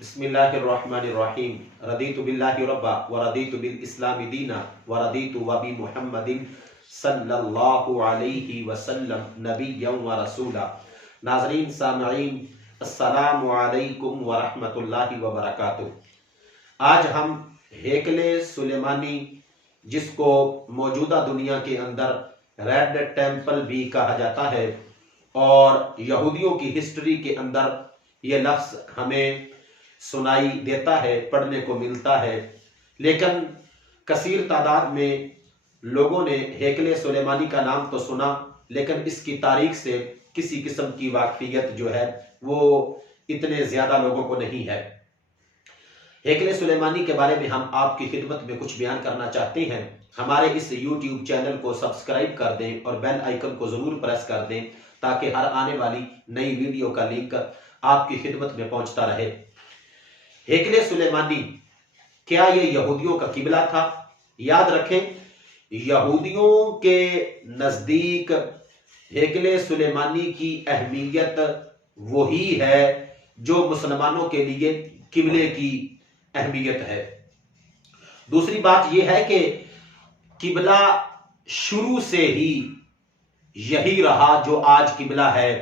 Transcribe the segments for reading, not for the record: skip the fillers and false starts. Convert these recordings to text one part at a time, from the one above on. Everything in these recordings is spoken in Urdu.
بسم اللہ الرحمن الرحیم رضیت باللہ ربا ورضیت بالاسلام دینا ورضیت وبمحمد صلی اللہ علیہ وسلم نبیا ورسولا۔ ناظرین سامعین، السلام علیکم ورحمۃ اللہ وبرکاتہ۔ آج ہم ہیکل سلیمانی، جس کو موجودہ دنیا کے اندر ریڈ ٹیمپل بھی کہا جاتا ہے، اور یہودیوں کی ہسٹری کے اندر یہ لفظ ہمیں سنائی دیتا ہے، پڑھنے کو ملتا ہے، لیکن کثیر تعداد میں لوگوں نے ہیکل سلیمانی کا نام تو سنا، لیکن اس کی تاریخ سے کسی قسم کی واقفیت جو ہے وہ اتنے زیادہ لوگوں کو نہیں ہے۔ ہیکل سلیمانی کے بارے میں ہم آپ کی خدمت میں کچھ بیان کرنا چاہتے ہیں۔ ہمارے اس یوٹیوب چینل کو سبسکرائب کر دیں اور بیل آئیکن کو ضرور پریس کر دیں تاکہ ہر آنے والی نئی ویڈیو کا لنک آپ کی خدمت میں پہنچتا رہے۔ ہیکل سلیمانی کیا یہ یہودیوں کا قبلہ تھا؟ یاد رکھیں، یہودیوں کے نزدیک ہیکل سلیمانی کی اہمیت وہی ہے جو مسلمانوں کے لیے قبلے کی اہمیت ہے۔ دوسری بات یہ ہے کہ قبلہ شروع سے ہی یہی رہا جو آج قبلہ ہے،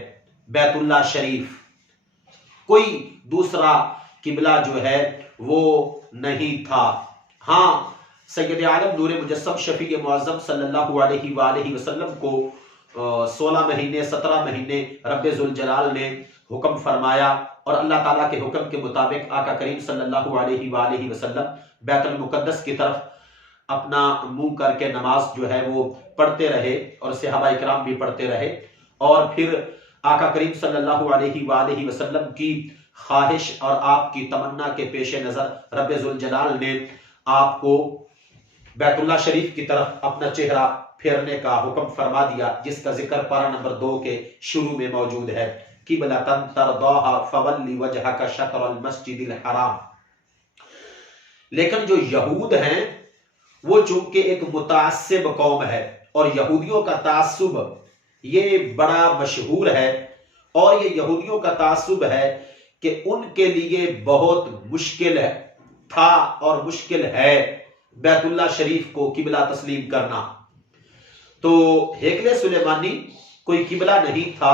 بیت اللہ شریف۔ کوئی دوسرا قبلہ جو ہے وہ نہیں تھا۔ ہاں، سید عالم نور مجسم شفیع معظم صلی اللہ علیہ وآلہ وسلم کو 16 مہینے 17 مہینے رب ذوالجلال نے حکم فرمایا، اور اللہ تعالیٰ کے حکم کے مطابق آقا کریم صلی اللہ علیہ وآلہ وسلم بیت المقدس کی طرف اپنا منہ کر کے نماز جو ہے وہ پڑھتے رہے، اور صحابہ کرام بھی پڑھتے رہے، اور پھر آقا کریم صلی اللہ علیہ وآلہ وسلم کی خواہش اور آپ کی تمنا کے پیش نظر رب ذوالجلال نے آپ کو بیت اللہ شریف کی طرف اپنا چہرہ پھیرنے کا حکم فرما دیا، جس کا ذکر پارہ نمبر 2 کے شروع میں موجود ہے۔ قبلۃ ترضاها فول وجهك شطر المسجد الحرام۔ لیکن جو یہود ہیں وہ چونکہ ایک متعصب قوم ہے، اور یہودیوں کا تعصب یہ بڑا مشہور ہے، اور یہ یہودیوں کا تعصب ہے کہ ان کے لیے بہت مشکل تھا اور مشکل ہے بیت اللہ شریف کو قبلہ تسلیم کرنا۔ تو ہیکل سلیمانی کوئی قبلہ نہیں تھا،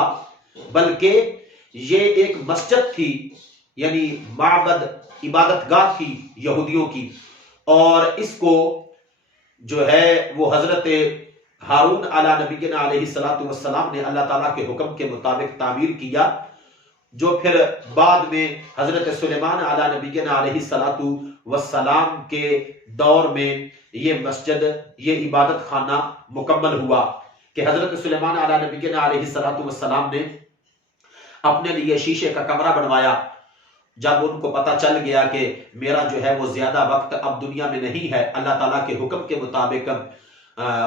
بلکہ یہ ایک مسجد تھی، یعنی معبد، عبادت گاہ تھی یہودیوں کی، اور اس کو جو ہے وہ حضرت ہارون علیہ نبینا علیہ السلام نے اللہ تعالیٰ کے حکم کے مطابق تعمیر کیا، جو پھر بعد میں حضرت سلیمان علیہ نبینا علیہ السلام کے دور میں یہ مسجد، یہ عبادت خانہ مکمل ہوا، کہ حضرت سلیمان علیہ نبینا علیہ السلام نے اپنے لیے شیشے کا کمرہ بنوایا۔ جب ان کو پتہ چل گیا کہ میرا جو ہے وہ زیادہ وقت اب دنیا میں نہیں ہے، اللہ تعالیٰ کے حکم کے مطابق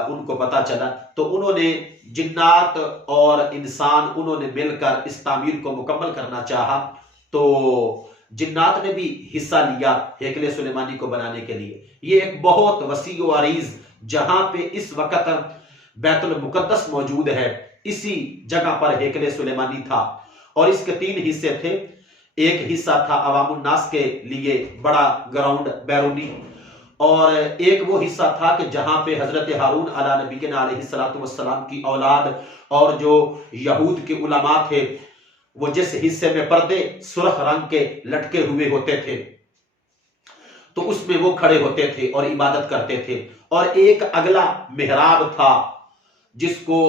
ان کو پتہ چلا، تو انہوں نے جنات اور انسان انہوں نے مل کر اس تعمیر کو مکمل کرنا چاہا۔ تو جنات نے بھی حصہ لیا ہیکل سلیمانی کو بنانے کے لیے۔ یہ ایک بہت وسیع و عریض، جہاں پہ اس وقت بیت المقدس موجود ہے، اسی جگہ پر ہیکل سلیمانی تھا، اور اس کے 3 حصے تھے۔ ایک حصہ تھا عوام الناس کے لیے بڑا گراؤنڈ بیرونی، اور ایک وہ حصہ تھا کہ جہاں پہ حضرت ہارون علیہ نبینا علیہ السلام کی اولاد اور جو یہود کے علماء تھے، وہ جس حصے میں پردے سرخ رنگ کے لٹکے ہوئے ہوتے تھے، تو اس میں وہ کھڑے ہوتے تھے اور عبادت کرتے تھے۔ اور ایک اگلا محراب تھا جس کو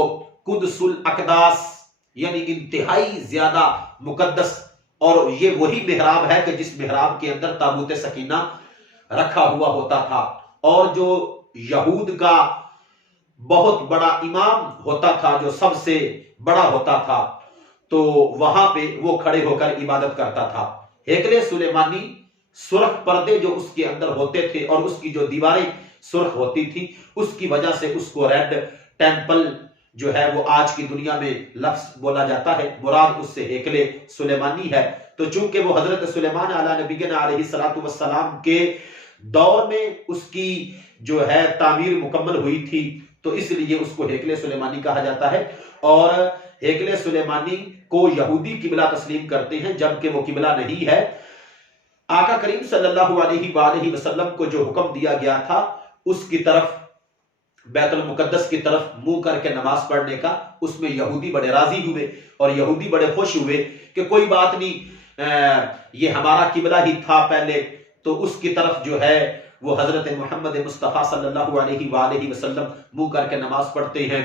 قدس الاقداس، یعنی انتہائی زیادہ مقدس، اور یہ وہی محراب ہے کہ جس محراب کے اندر تابوت سکینہ رکھا ہوا ہوتا تھا، اور جو یہود کا بہت بڑا امام ہوتا تھا، جو سب سے بڑا ہوتا تھا، تو وہاں پہ وہ کھڑے ہو کر عبادت کرتا تھا۔ ہیکل سلیمانی سرخ پردے جو اس کے اندر ہوتے تھے، اور اس کی جو دیواریں سرخ ہوتی تھی، اس کی وجہ سے اس کو ریڈ ٹیمپل جو ہے وہ آج کی دنیا میں لفظ بولا جاتا ہے، مراد اس سے ہیکل سلیمانی ہے۔ تو چونکہ وہ حضرت سلیمان علیہ نبینا علیہ السلام کے دور میں اس کی جو ہے تعمیر مکمل ہوئی تھی، تو اس لیے اس کو ہیکل سلیمانی کہا جاتا ہے۔ اور ہیکل سلیمانی کو یہودی قبلہ تسلیم کرتے ہیں، جبکہ وہ قبلہ نہیں ہے۔ آقا کریم صلی اللہ علیہ وآلہ وسلم کو جو حکم دیا گیا تھا اس کی طرف، بیت المقدس کی طرف منہ کر کے نماز پڑھنے کا، اس میں یہودی بڑے راضی ہوئے اور یہودی بڑے خوش ہوئے کہ کوئی بات نہیں، یہ ہمارا قبلہ ہی تھا پہلے، تو اس کی طرف جو ہے وہ حضرت محمد مصطفیٰ صلی اللہ علیہ وآلہ وسلم منہ کر کے نماز پڑھتے ہیں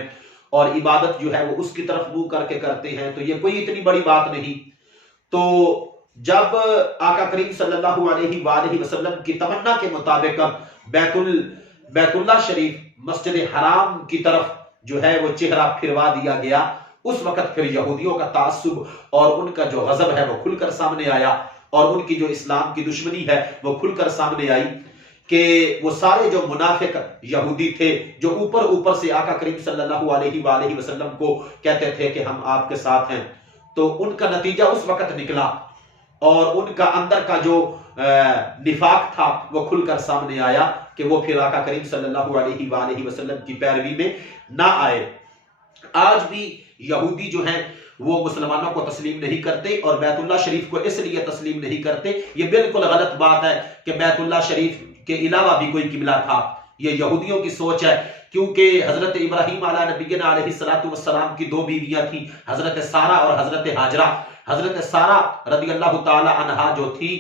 اور عبادت جو ہے وہ اس کی طرف منہ کر کے کرتے ہیں، تو یہ کوئی اتنی بڑی بات نہیں۔ تو جب آقا کریم صلی اللہ علیہ وآلہ وسلم کی تمنا کے مطابق بیت اللہ شریف، مسجد حرام کی طرف جو ہے وہ چہرہ پھروا دیا گیا، اس وقت پھر یہودیوں کا تعصب اور ان کا جو غضب ہے وہ کھل کر سامنے آیا، اور ان کی جو اسلام کی دشمنی ہے وہ کھل کر سامنے آئی کہ وہ سارے جو منافق یہودی تھے جو اوپر سے آقا کریم صلی اللہ علیہ وآلہ وسلم کو کہتے تھے کہ ہم آپ کے ساتھ ہیں، تو ان کا نتیجہ اس وقت نکلا اور ان کا اندر کا جو نفاق تھا وہ کھل کر سامنے آیا کہ وہ پھر آقا کریم صلی اللہ علیہ وآلہ وسلم کی پیروی میں نہ آئے۔ آج بھی یہودی جو ہیں وہ مسلمانوں کو تسلیم نہیں کرتے اور بیت اللہ شریف کو اس لیے تسلیم نہیں کرتے، یہ بالکل غلط بات ہے کہ بیت اللہ شریف کے علاوہ بھی کوئی قبلہ تھا، یہ یہودیوں کی سوچ ہے، کیونکہ حضرت ابراہیم علیہ نبینا علیہ السلام کی دو بیویاں تھیں، حضرت سارہ اور حضرت ہاجرہ۔ حضرت سارہ رضی اللہ تعالی عنہا جو تھی،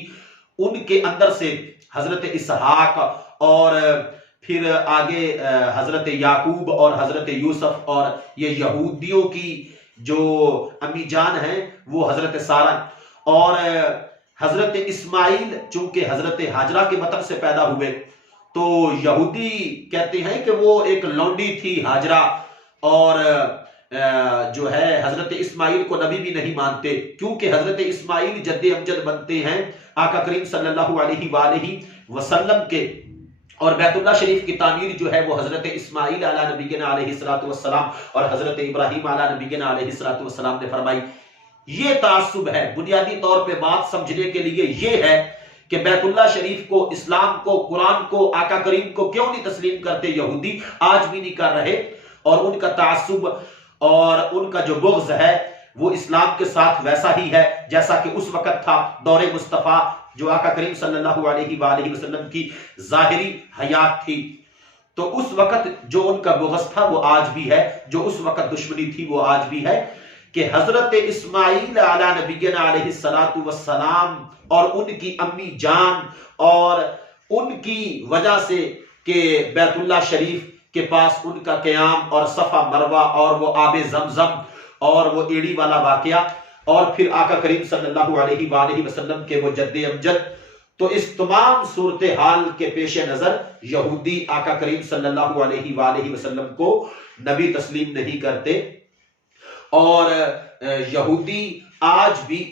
ان کے اندر سے حضرت اسحاق اور پھر آگے حضرت یعقوب اور حضرت یوسف، اور یہ یہودیوں کی جو امی جان ہیں وہ حضرت سارہ، اور حضرت اسماعیل چونکہ حضرت ہاجرہ کے بطن سے پیدا ہوئے، تو یہودی کہتے ہیں کہ وہ ایک لونڈی تھی ہاجرہ، اور جو ہے حضرت اسماعیل کو نبی بھی نہیں مانتے، کیونکہ حضرت اسماعیل جد امجد بنتے ہیں آقا کریم صلی اللہ علیہ وآلہ وسلم کے، اور بیت اللہ شریف کی تعمیر جو ہے وہ حضرت اسماعیل علیہ نبینا علیہ السلام اور حضرت ابراہیم علیہ نبینا علیہ السلام نے فرمائی۔ یہ تعصب ہے، بنیادی طور پہ بات سمجھنے کے لیے یہ ہے کہ بیت اللہ شریف کو، اسلام کو، قرآن کو، آقا کریم کو کیوں نہیں تسلیم کرتے یہودی، آج بھی نہیں کر رہے، اور ان کا تعصب اور ان کا جو بغض ہے وہ اسلام کے ساتھ ویسا ہی ہے جیسا کہ اس وقت تھا دور مصطفیٰ، جو آقا کریم صلی اللہ علیہ وآلہ وسلم کی ظاہری حیات تھی، تو اس وقت جو ان کا بغض تھا وہ آج بھی ہے، جو اس وقت دشمنی تھی وہ آج بھی ہے، کہ حضرت اسماعیل علیہ نبینا علیہ السلام اور ان کی امی جان، اور ان کی وجہ سے کہ بیت اللہ شریف کے پاس ان کا قیام اور صفا مروہ اور وہ آب زمزم اور وہ ایڑی والا واقعہ، اور پھر آقا کریم صلی اللہ علیہ وآلہ وسلم کے وہ جد امجد، تو اس تمام صورتحال کے پیش نظر یہودی آقا کریم صلی اللہ علیہ وآلہ وسلم کو نبی تسلیم نہیں کرتے، اور یہودی آج بھی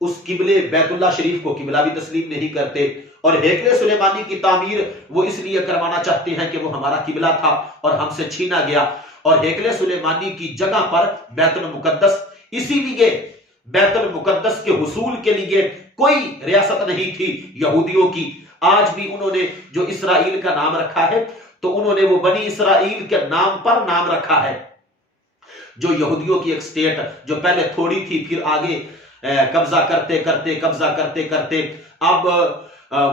اس قبلے بیت اللہ شریف کو قبلہ بھی تسلیم نہیں کرتے، اور ہیکل سلیمانی کی تعمیر وہ اس لیے کروانا چاہتے ہیں کہ وہ ہمارا قبلہ تھا اور ہم سے چھینا گیا، اور ہیکل سلیمانی کی جگہ پر بیت المقدس، اسی لیے بیت المقدس کے حصول کے لیے کوئی ریاست نہیں تھی یہودیوں کی۔ آج بھی انہوں نے جو اسرائیل کا نام رکھا ہے تو انہوں نے وہ بنی اسرائیل کے نام پر نام رکھا ہے، جو یہودیوں کی ایک سٹیٹ جو پہلے تھوڑی تھی، پھر آگے قبضہ کرتے کرتے اب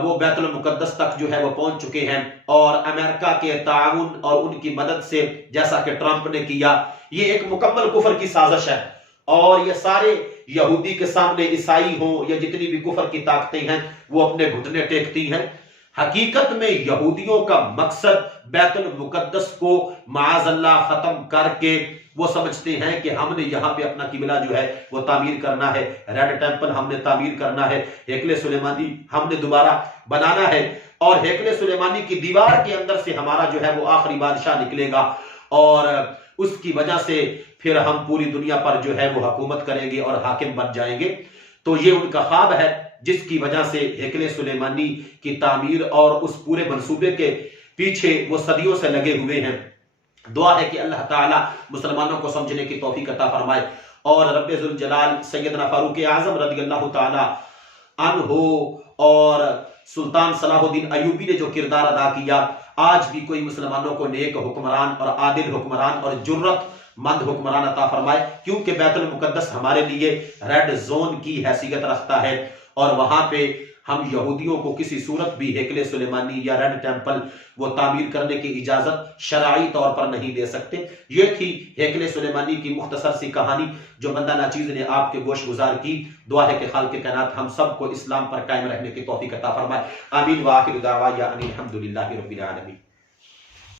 وہ بیت المقدس تک جو ہے وہ پہنچ چکے ہیں، اور امریکہ کے تعاون اور ان کی مدد سے جیسا کہ ٹرمپ نے کیا، یہ ایک مکمل کفر کی سازش ہے، اور یہ سارے یہودی کے سامنے عیسائی ہوں یا جتنی بھی کفر کی طاقتیں ہیں وہ اپنے گھٹنے ٹیکتی ہیں۔ حقیقت میں یہودیوں کا مقصد بیت المقدس کو معاذ اللہ ختم کر کے وہ سمجھتے ہیں کہ ہم نے یہاں پہ اپنا قبلہ جو ہے وہ تعمیر کرنا ہے، ریڈ ٹیمپل ہم نے تعمیر کرنا ہے، ہیکل سلیمانی ہم نے دوبارہ بنانا ہے، اور ہیکل سلیمانی کی دیوار کے اندر سے ہمارا جو ہے وہ آخری بادشاہ نکلے گا، اور اس کی وجہ سے پھر ہم پوری دنیا پر جو ہے وہ حکومت کریں گے اور حاکم بن جائیں گے۔ تو یہ ان کا خواب ہے جس کی وجہ سے ہیکل سلیمانی کی تعمیر اور اس پورے منصوبے کے پیچھے وہ صدیوں سے لگے ہوئے ہیں۔ دعا ہے کہ اللہ تعالیٰ مسلمانوں کو سمجھنے کی توفیق عطا فرمائے، اور رب ذوالجلال سیدنا فاروق اعظم رضی اللہ تعالیٰ عنہ اور سلطان صلاح الدین ایوبی نے جو کردار ادا کیا، آج بھی کوئی مسلمانوں کو نیک حکمران اور عادل حکمران اور جرت مند حکمران عطا فرمائے، کیونکہ بیت المقدس ہمارے لیے ریڈ زون کی حیثیت رکھتا ہے، اور وہاں پہ ہم یہودیوں کو کسی صورت بھی ہیکل سلیمانی یا ریڈ ٹیمپل وہ تعمیر کرنے کی اجازت شرعی طور پر نہیں دے سکتے۔ یہ تھی ہیکل سلیمانی کی مختصر سی کہانی جو بندہ ناچیز نے آپ کے گوش گزار کی۔ دعا ہے کہ خالق کائنات ہم سب کو اسلام پر قائم رہنے کی توفیق عطا فرمائے۔ آمین۔ وآخر دعوانا ان الحمد للہ رب العالمین۔